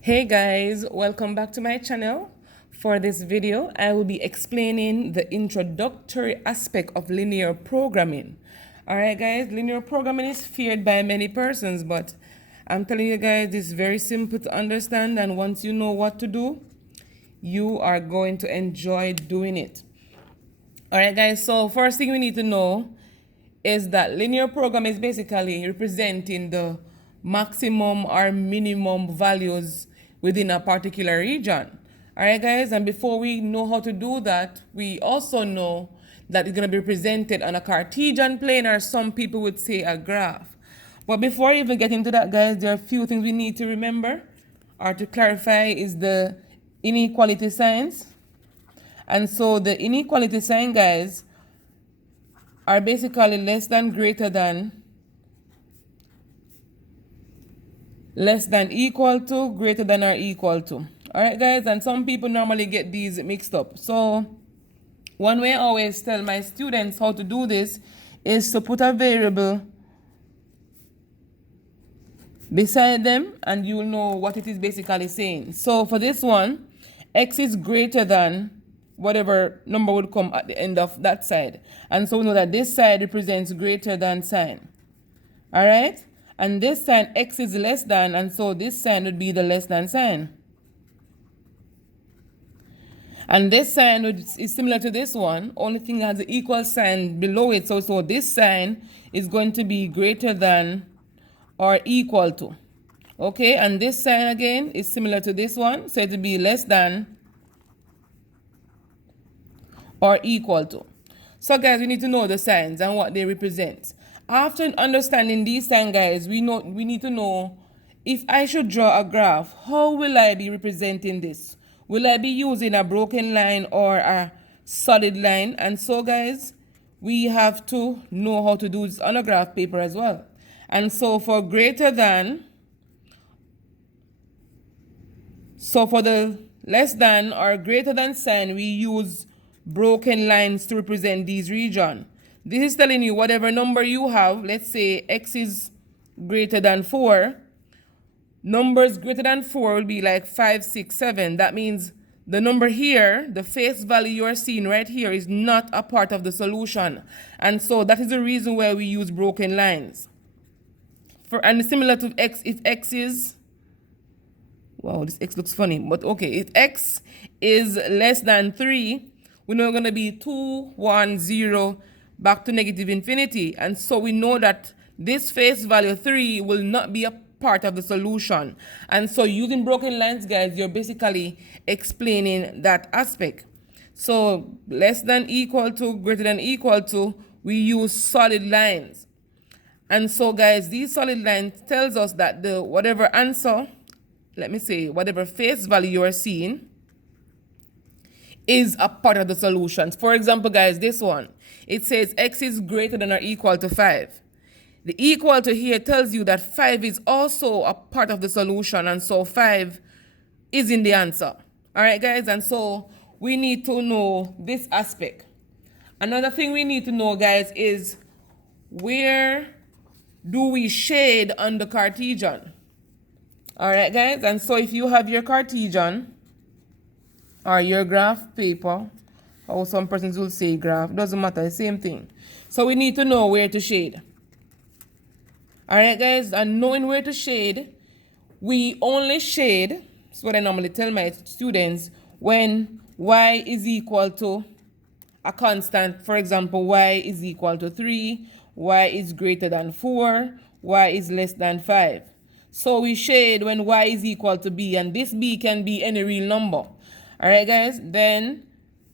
Hey guys, welcome back to my channel. For this video, I will be explaining the introductory aspect of linear programming. Alright guys, linear programming is feared by many persons, but I'm telling you guys, it's very simple to understand, and once you know what to do, you are going to enjoy doing it. Alright guys, so first thing we need to know is that linear program is basically representing the maximum or minimum values within a particular region. Alright guys, and before we know how to do that, we also know that it's going to be represented on a Cartesian plane, or some people would say a graph. But before I even get into that guys, there are a few things we need to remember or to clarify is the inequality signs. And so the inequality sign guys are basically less than, greater than, less than, equal to, greater than or equal to. Alright guys, and some people normally get these mixed up. So one way I always tell my students how to do this is to put a variable beside them and you'll know what it is basically saying. So for this one, x is greater than whatever number would come at the end of that side. And so we know that this side represents greater than sign. Alright? And this sign, x is less than, and so this sign would be the less than sign. And this sign is similar to this one, only thing has the equal sign below it. So this sign is going to be greater than or equal to. Okay, and this sign again is similar to this one, so it will be less than or equal to. So guys, we need to know the signs and what they represent. After understanding these signs guys, we need to know if I should draw a graph, how will I be representing this? Will I be using a broken line or a solid line? And so guys, we have to know how to do this on a graph paper as well. And so for greater than, so for the less than or greater than sign, we use broken lines to represent these regions. This is telling you whatever number you have, let's say x is greater than 4, numbers greater than 4 will be like 5, 6, 7. That means the number here, the face value you are seeing right here, is not a part of the solution. And so that is the reason why we use broken lines. And similar to x, if x is, wow, this x looks funny, but okay, if x is less than 3, we know we're going to be 2, 1, 0, back to negative infinity. And so we know that this face value 3 will not be a part of the solution. And so using broken lines, guys, you're basically explaining that aspect. So less than, equal to, greater than, equal to, we use solid lines. And so guys, these solid lines tells us that the whatever answer, let me say, whatever face value you are seeing is a part of the solution. For example, guys, this one, it says x is greater than or equal to 5. The equal to here tells you that 5 is also a part of the solution, and so 5 is in the answer. All right, guys, and so we need to know this aspect. Another thing we need to know, guys, is where do we shade on the Cartesian? All right, guys, and so if you have your Cartesian or your graph paper, or some persons will say graph, doesn't matter, the same thing. So we need to know where to shade. All right, guys, and knowing where to shade, we only shade, that's what I normally tell my students, when y is equal to a constant. For example, y is equal to 3, y is greater than 4, y is less than 5. So we shade when y is equal to b, and this b can be any real number. All right, guys, then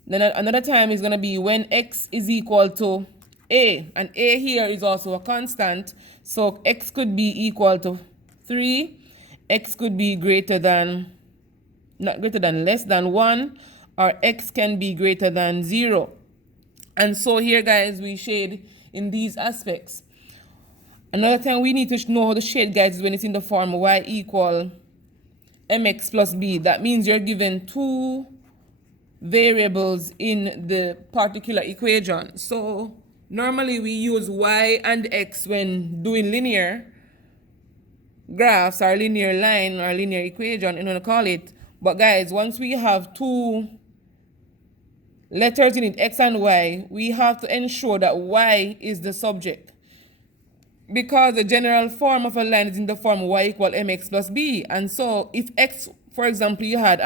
another time is going to be when x is equal to a, and a here is also a constant, so x could be equal to 3, x could be greater than, not greater than, less than 1, or x can be greater than 0. And so here, guys, we shade in these aspects. Another time we need to know how to shade, guys, is when it's in the form y equal mx plus b. That means you're given two variables in the particular equation. So normally we use y and x when doing linear, graphs or linear line or linear equation, you want to call it. But guys, once we have two letters in it, x and y, we have to ensure that y is the subject. Because the general form of a line is in the form y equal mx plus b. And so if x, for example, you had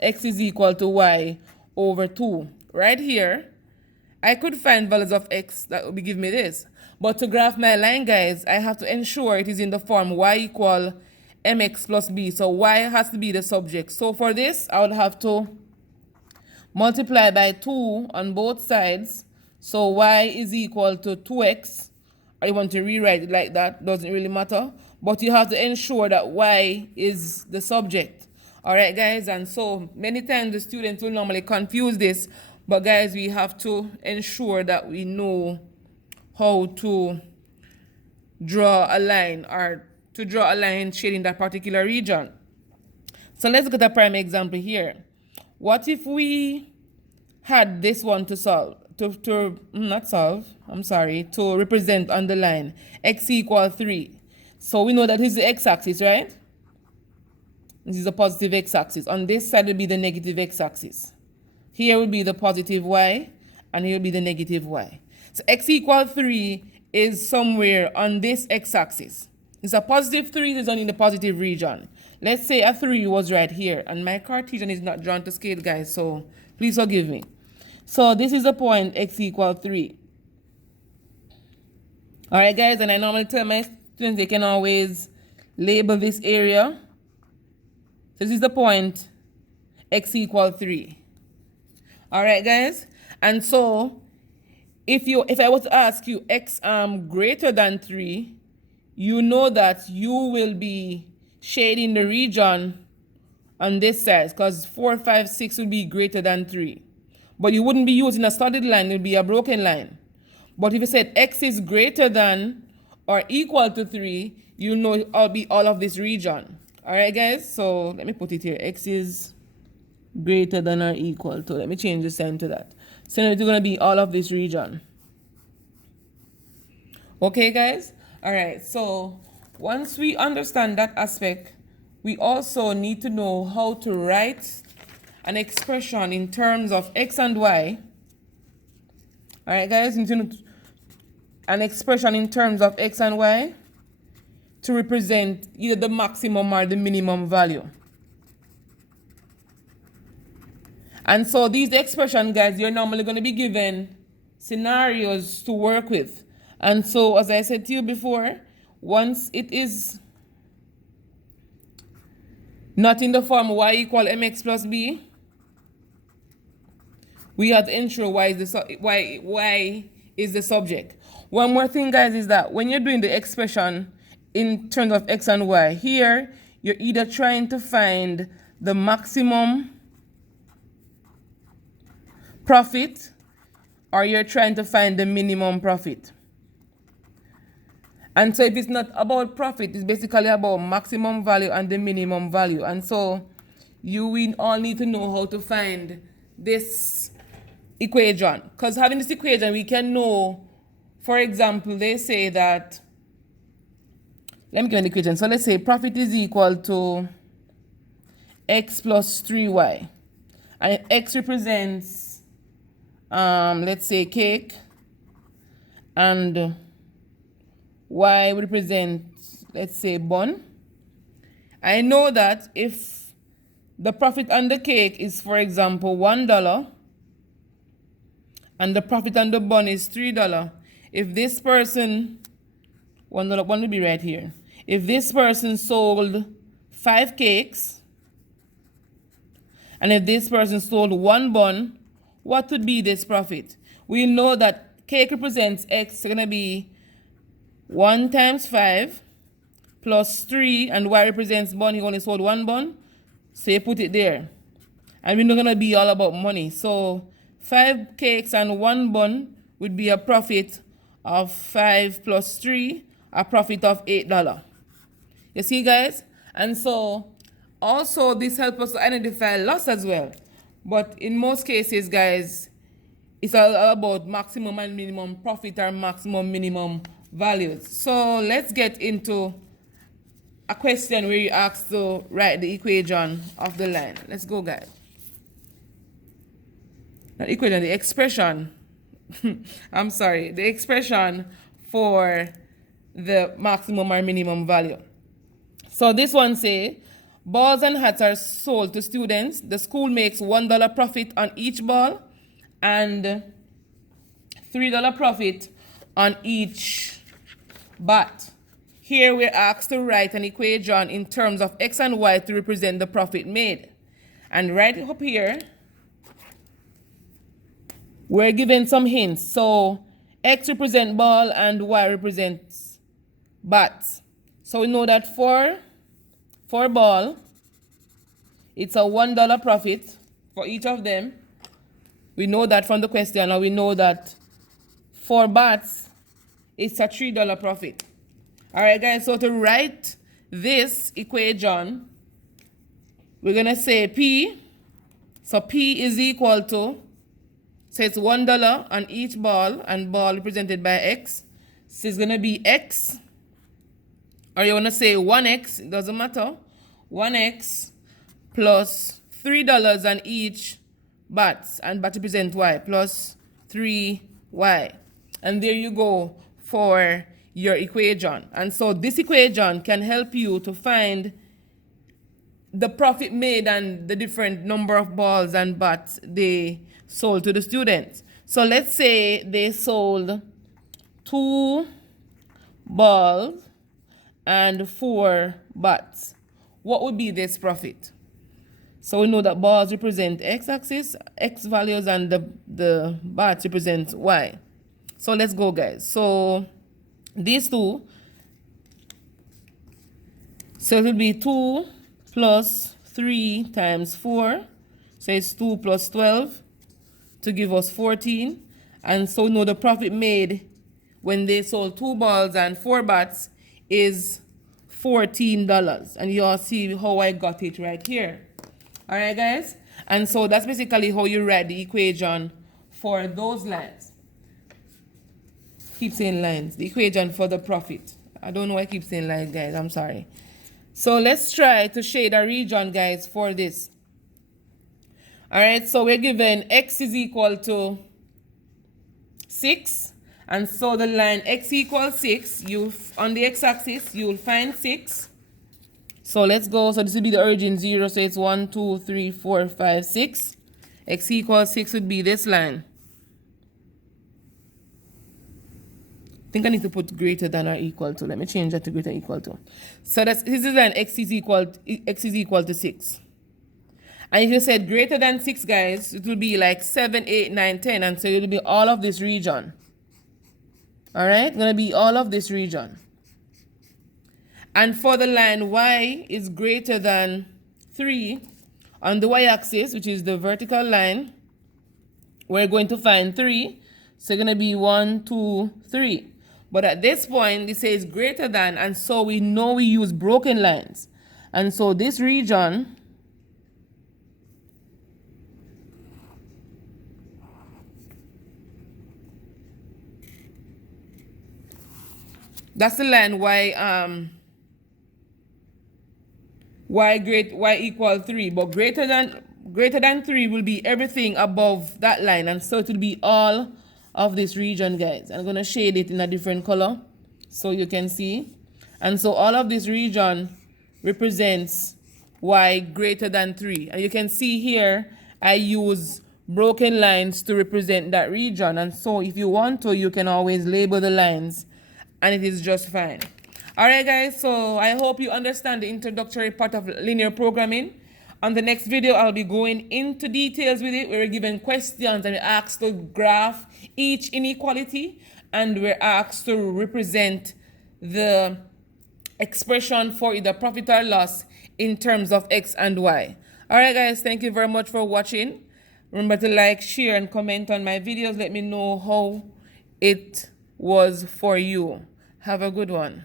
x is equal to y over 2. Right here, I could find values of x that would give me this. But to graph my line, guys, I have to ensure it is in the form y equal mx plus b. So y has to be the subject. So for this, I would have to multiply by 2 on both sides. So y is equal to 2x. Or you want to rewrite it like that, doesn't really matter. But you have to ensure that y is the subject. Alright guys, and so many times the students will normally confuse this. But guys, we have to ensure that we know how to draw a line or to draw a line shading that particular region. So let's get a prime example here. What if we had this one to solve? To represent on the line x equal 3. So we know that this is the x-axis, right? This is the positive x-axis. On this side will be the negative x-axis. Here will be the positive y, and here will be the negative y. So x equal 3 is somewhere on this x-axis. It's a positive 3, it is only in the positive region. Let's say a 3 was right here, and my Cartesian is not drawn to scale, guys, so please forgive me. So this is the point x equal 3. Alright guys, and I normally tell my students they can always label this area. So this is the point x equal 3. Alright guys, and so if I was to ask you x greater than 3, you know that you will be shading the region on this side because 4, 5, 6 will be greater than 3. But you wouldn't be using a solid line, it would be a broken line. But if you said x is greater than or equal to 3, you know it'll be all of this region. Alright guys, so let me put it here. X is greater than or equal to, let me change the sign to that. So now it's going to be all of this region. Okay guys? Alright, so once we understand that aspect, we also need to know how to write an expression in terms of x and y. Alright guys, an expression in terms of x and y to represent either the maximum or the minimum value. And so these expressions, guys, you're normally going to be given scenarios to work with. And so, as I said to you before, once it is not in the form y equal mx plus b, we have to ensure y is the subject. One more thing, guys, is that when you're doing the expression in terms of x and y, here you're either trying to find the maximum profit or you're trying to find the minimum profit. And so if it's not about profit, it's basically about maximum value and the minimum value. And so we all need to know how to find this equation. Because having this equation, we can know, for example, they say that, let me give an equation. So let's say profit is equal to x plus 3y. And x represents, let's say, cake. And y represents, let's say, bun. I know that if the profit on the cake is, for example, $1 and the profit on the bun is $3, if this person, $1 will be right here. If this person sold 5 cakes and if this person sold 1 bun, what would be this profit? We know that cake represents x, so it's going to be 1 times 5 plus 3, and y represents bun. He only sold 1 bun, so you put it there. And we're not going to be all about money. So 5 cakes and 1 bun would be a profit of 5 plus 3, a profit of $8. You see, guys? And so also this helps us to identify loss as well. But in most cases, guys, it's all about maximum and minimum profit or maximum minimum values. So let's get into a question where you ask to write the equation of the line. Let's go, guys. Not equation, the expression. I'm sorry, the expression for the maximum or minimum value. So this one say, balls and hats are sold to students. The school makes $1 profit on each ball and $3 profit on each bat. Here we're asked to write an equation in terms of X and Y to represent the profit made. And right up here, we're given some hints. So X represents ball and Y represents bats. So we know that for ball, it's a $1 profit for each of them. We know that from the question, and we know that for bats, it's a $3 profit. All right, guys, so to write this equation, we're going to say P. So P is equal to, so it's $1 on each ball, and ball represented by X. So it's going to be X, or you want to say 1X, it doesn't matter. 1X plus $3 on each bats, and bat represent Y, plus 3Y. And there you go for your equation. And so this equation can help you to find the profit made and the different number of balls and bats they sold to the students. So let's say they sold 2 balls and 4 bats. What would be this profit? So we know that balls represent x-axis, x values, and the bats represent y. So let's go, guys. So these two, so it will be 2 plus 3 times 4. So it's 2 plus 12 to give us 14. And so we know the profit made when they sold 2 balls and 4 bats is $14. And you all see how I got it right here. All right, guys? And so that's basically how you write the equation for those lines. Keep saying lines. The equation for the profit. I don't know why I keep saying lines, guys. I'm sorry. So let's try to shade a region, guys, for this. All right, so we're given x is equal to 6. And so the line x equals 6, on the x-axis, you'll find 6. So let's go. So this will be the origin 0. So it's 1, 2, 3, 4, 5, 6. X equals 6 would be this line. I think I need to put greater than or equal to. Let me change that to greater than equal to. So this is line x is equal to 6. And if you said greater than 6, guys, it will be like 7, 8, 9, 10. And so it will be all of this region. All right, going to be all of this region. And for the line y is greater than 3, on the y-axis, which is the vertical line, we're going to find 3. So it's going to be 1, 2, 3. But at this point, it says greater than, and so we know we use broken lines. And so this region that's the line y equal 3, but greater than 3 will be everything above that line, and so it will be all of this region, guys. I'm going to shade it in a different color so you can see. And so all of this region represents y greater than 3. And you can see here I use broken lines to represent that region. And so if you want to, you can always label the lines and it is just fine. All right, guys, so I hope you understand the introductory part of linear programming. On the next video, I'll be going into details with it. We're given questions and we're asked to graph each inequality, and we're asked to represent the expression for either profit or loss in terms of X and Y. All right, guys, thank you very much for watching. Remember to like, share, and comment on my videos. Let me know how it was for you. Have a good one.